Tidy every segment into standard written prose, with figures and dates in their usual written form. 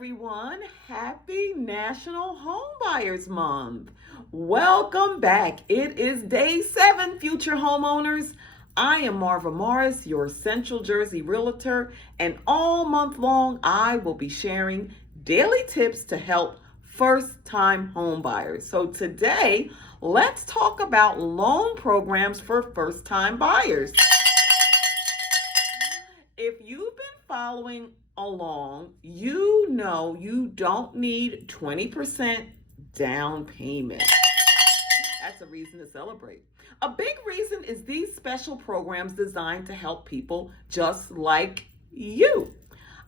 everyone. Happy National Homebuyers Month. Welcome back. It is day 7, future homeowners. I am Marva Morris, your Central Jersey Realtor, and all month long I will be sharing daily tips to help first-time homebuyers. So today, let's talk about loan programs for first-time buyers. If you've been following along, you know you don't need 20% down payment. That's a reason to celebrate. A big reason is these special programs designed to help people just like you.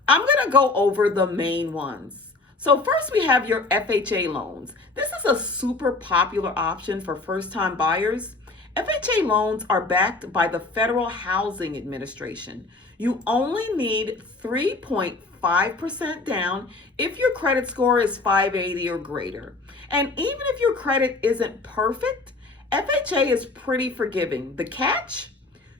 I'm going to go over the main ones. So first we have your FHA loans. This is a super popular option for first-time buyers. FHA loans are backed by the Federal Housing Administration. You only need 3.5% down if your credit score is 580 or greater. And even if your credit isn't perfect, FHA is pretty forgiving. The catch?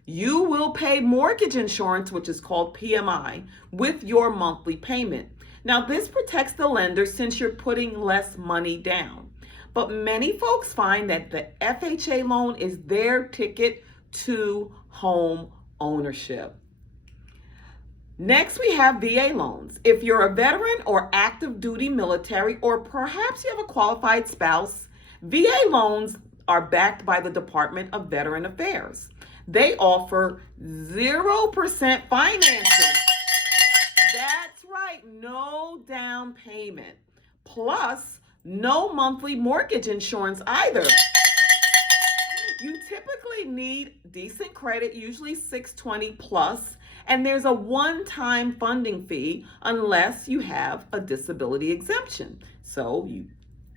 You will pay mortgage insurance, which is called PMI, with your monthly payment. Now, this protects the lender since you're putting less money down. But many folks find that the FHA loan is their ticket to home ownership. Next, we have VA loans. If you're a veteran or active duty military, or perhaps you have a qualified spouse, VA loans are backed by the Department of Veteran Affairs. They offer 0% financing. That's right, no down payment. Plus, no monthly mortgage insurance either. You typically need decent credit, usually 620 plus, and there's a one-time funding fee unless you have a disability exemption. So you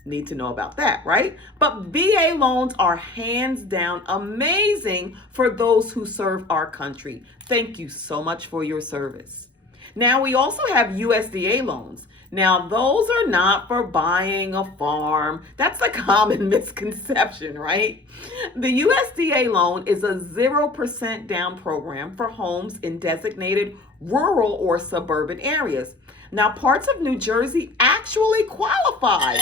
need to know about that, right? But VA loans are hands down amazing for those who serve our country. Thank you so much for your service. Now we also have USDA loans. Now those are not for buying a farm. That's a common misconception, right? The USDA loan is a 0% down program for homes in designated rural or suburban areas. Now parts of New Jersey actually qualify,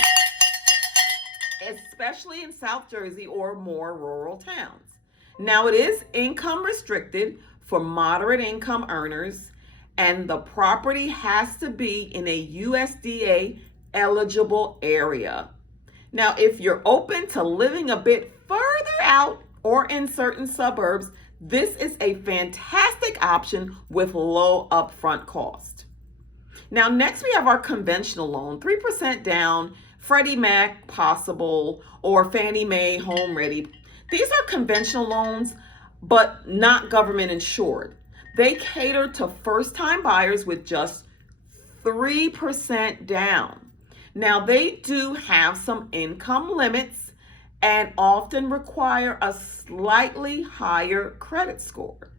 especially in South Jersey or more rural towns. Now it is income restricted for moderate income earners, and the property has to be in a USDA eligible area. Now, if you're open to living a bit further out or in certain suburbs, this is a fantastic option with low upfront cost. Now, next we have our conventional loan, 3% down, Freddie Mac possible, or Fannie Mae HomeReady. These are conventional loans, but not government insured. They cater to first-time buyers with just 3% down. Now, they do have some income limits and often require a slightly higher credit score,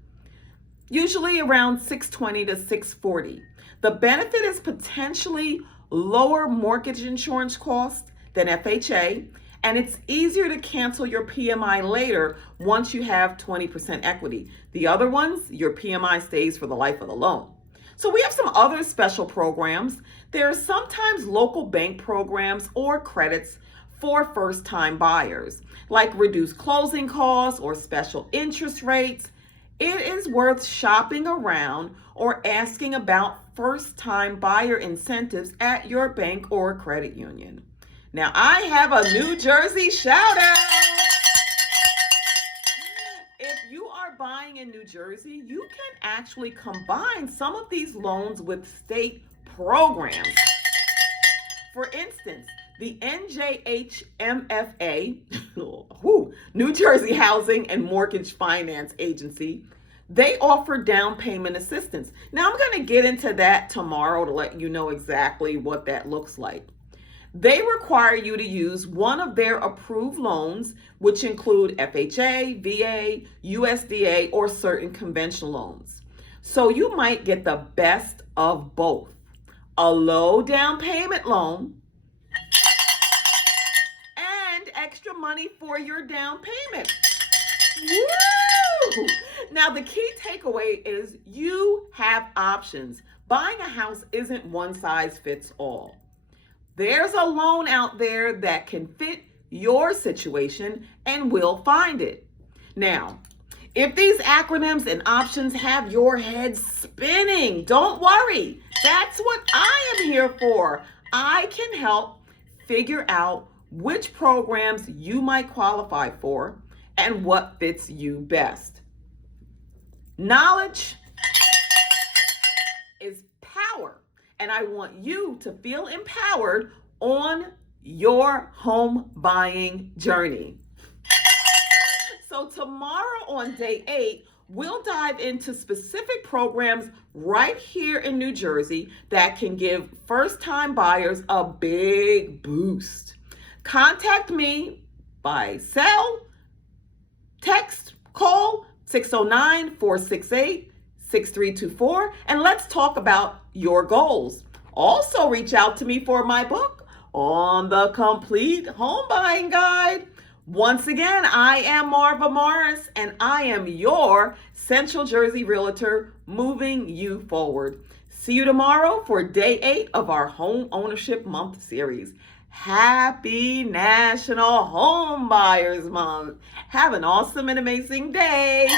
usually around 620 to 640. The benefit is potentially lower mortgage insurance costs than FHA, and it's easier to cancel your PMI later once you have 20% equity. The other ones, your PMI stays for the life of the loan. So we have some other special programs. There are sometimes local bank programs or credits for first-time buyers, like reduced closing costs or special interest rates. It is worth shopping around or asking about first-time buyer incentives at your bank or credit union. Now, I have a New Jersey shout out. If you are buying in New Jersey, you can actually combine some of these loans with state programs. For instance, the NJHMFA, New Jersey Housing and Mortgage Finance Agency, they offer down payment assistance. Now, I'm going to get into that tomorrow to let you know exactly what that looks like. They require you to use one of their approved loans, which include FHA, VA, USDA, or certain conventional loans. So you might get the best of both. A low down payment loan and extra money for your down payment. Woo! Now, the key takeaway is you have options. Buying a house isn't one size fits all. There's a loan out there that can fit your situation, and we'll find it. Now, if these acronyms and options have your head spinning, don't worry. That's what I am here for. I can help figure out which programs you might qualify for and what fits you best. Knowledge is power, and I want you to feel empowered on your home buying journey. So tomorrow on day 8, we'll dive into specific programs right here in New Jersey that can give first-time buyers a big boost. Contact me by cell, text, call 609-468-6324, and let's talk about your goals. Also reach out to me for my book on the complete home buying guide. Once again, I am Marva Morris, and I am your Central Jersey Realtor, moving you forward. See you tomorrow for day 8 of our Home Ownership Month series. Happy National Home Buyers Month. Have an awesome and amazing day.